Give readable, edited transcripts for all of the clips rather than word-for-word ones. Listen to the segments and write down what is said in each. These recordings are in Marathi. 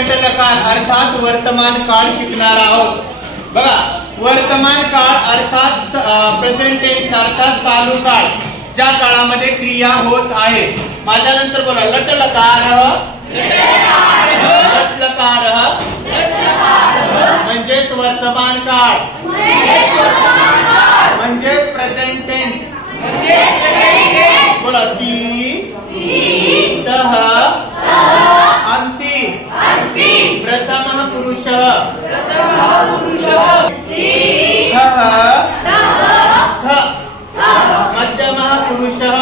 लटलकार अर्थात वर्तमान काळ शिकणार आहोत। बघा, वर्तमान काळ अर्थात प्रेझेंट टेन्स अर्थात चालू काळ, ज्या काळामध्ये क्रिया होत आहे। माझ्यानंतर बोला, लटलकार म्हणजेच वर्तमान काळ, म्हणजेच प्रेझेंट टेन्स। बोला, ती, तह, अंति, प्रथमः पुरुषः, मध्यमः पुरुषः,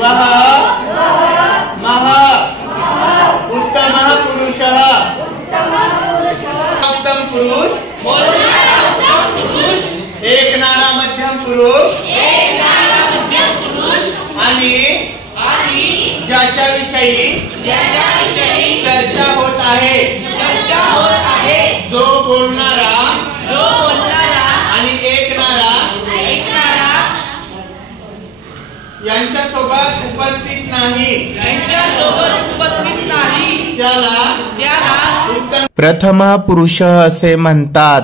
वह, मह, उत्तमः पुरुषः, उत्तम पुरुष, एकनारा मध्यम पुरुष आणि ज्याच्याविषयी चर्चा होत आहे, जो बोलणारा आणि ऐकणारा यांच्यासोबत उपस्थित नाही, त्याला उत्तम प्रथम पुरुष असे म्हणतात।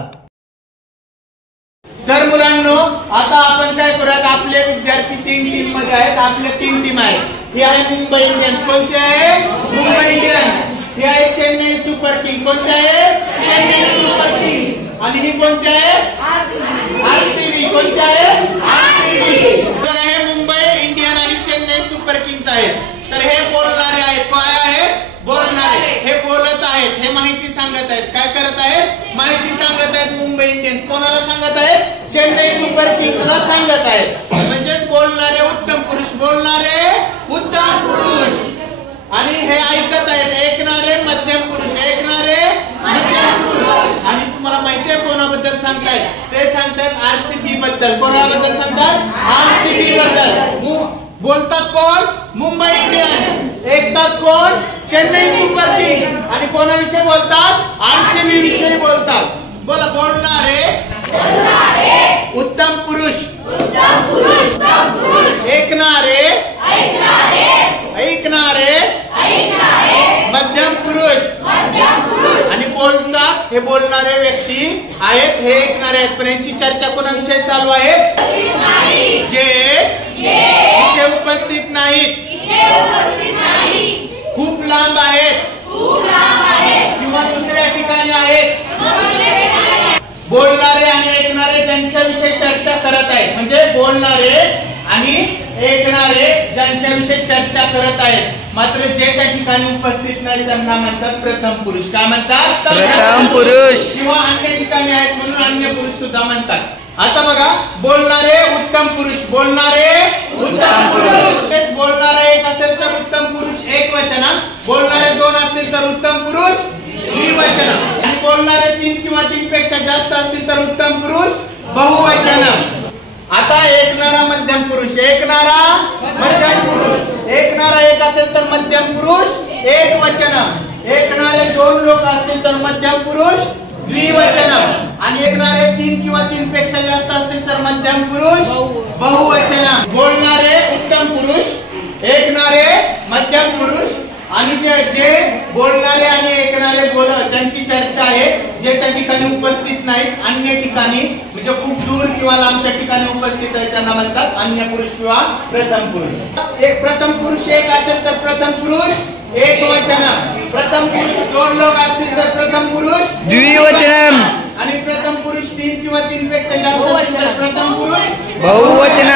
तर मुलांनो, आता आपण काय करूयात, आपले विद्यार्थी 3 टीम मध्ये आहेत। आपल्या 3 टीम आहेत। ही आहे मुंबई इंडियन्स, कोणती आहे? मुंबई इंडियन्स। ही आहे चेन्नई सुपर किंग, कोणती आहे? Chennai super king. आणि ही कोणती आहे? आरसीबी, कोणती आहे? आरसीबी। तर हे मुंबई इंडियन आणि चेन्नई सुपर किंग्स आहेत। तर हे बोलणारे आहेत, काय आहेत? बोलणारे। हे बोलत आहेत, हे माहिती सांगत आहेत। काय करत आहेत? माहिती सांगत आहेत। मुंबई इंडियन्स कोणाला सांगत आहे? चेन्नई सुपर किंग्सला सांगत आहेत। म्हणजेच बोलणारे उत्तम पुरुष, बोलणारे उत्तम पुरुष। आणि हे ऐकत आहेत, ऐकणारे मध्यम पुरुष, ऐकणारे मध्यम पुरुष। आणि तुम्हाला माहिती आहे कोणाबद्दल सांगतायत? ते सांगतायत आरसीबी बद्दल। कोणाबद्दल सांगतात? आरसीबी बद्दल। बोलतात कोण? मुंबई इंडियन्स। ऐकतात कोण? Chennai super king. आणि कोणाविषयी बोलतात? आरसीबी विषयी बोलतात। बोला, बोलणारे उत्तम पुरुष, ऐकणारे मध्यम पुरुष। आणि बोलतात, हे बोलणारे व्यक्ती आहेत, हे ऐकणारे आहेत। पण यांची चर्चा कोणाविषयी चालू आहे? जे इथे उपस्थित नाहीत, खूप लांब आहेत किंवा दुसऱ्या ठिकाणी आहेत। बोलणारे आणि ऐकणारे ज्यांच्याविषयी चर्चा करत आहेत, म्हणजे बोलणारे आणि ऐकणारे ज्यांच्याविषयी चर्चा करत आहेत, मात्र जे त्या ठिकाणी उपस्थित नाही त्यांना म्हणतात प्रथम पुरुष। काय म्हणतात? प्रथम पुरुष। किंवा अन्य ठिकाणी आहेत म्हणून अन्य पुरुष सुद्धा म्हणतात। आता बघा, बोलणारे उत्तम पुरुष, बोलणारे उत्तम पुरुष। तेच बोलणारे एक असेल तर उत्तम पुरुष एकवचन, बोलणारे 2 असतील तर उत्तम पुरुष द्विवचन, आणि बोलणारे 3 किंवा 3 पेक्षा जास्त असतील तर उत्तम पुरुष बहुवचन। आता ऐकणारा मध्यम पुरुष, ऐकणारा मध्यम पुरुष, ऐकणारा एक असेल तर मध्यम पुरुष एकवचन, ऐकणारे 2 लोक असतील तर मध्यम पुरुष द्विवचन, आणि ऐकणारे 3 किंवा 3 पेक्षा जास्त असतील तर मध्यम पुरुष बहुवचन। बोलणारे उत्तम पुरुष, ऐकणारे मध्यम पुरुष, आणि जे बोलणारे आणि ऐकणारे ज्यांची चर्चा आहे, जे त्या ठिकाणी उपस्थित नाहीत, अन्य ठिकाणी म्हणजे खूप दूर किंवा लांबच्या ठिकाणी उपस्थित आहेत, त्यांना म्हणतात अन्य पुरुष किंवा प्रथम पुरुष। एक प्रथम पुरुष एक असेल तर प्रथम पुरुष एकवचन, प्रथम पुरुष 2 लोक असतील तर प्रथम पुरुष द्विवचन, आणि प्रथम पुरुष 3 किंवा 3 पेक्षा जास्त असतील तर प्रथम पुरुष बहुवचन।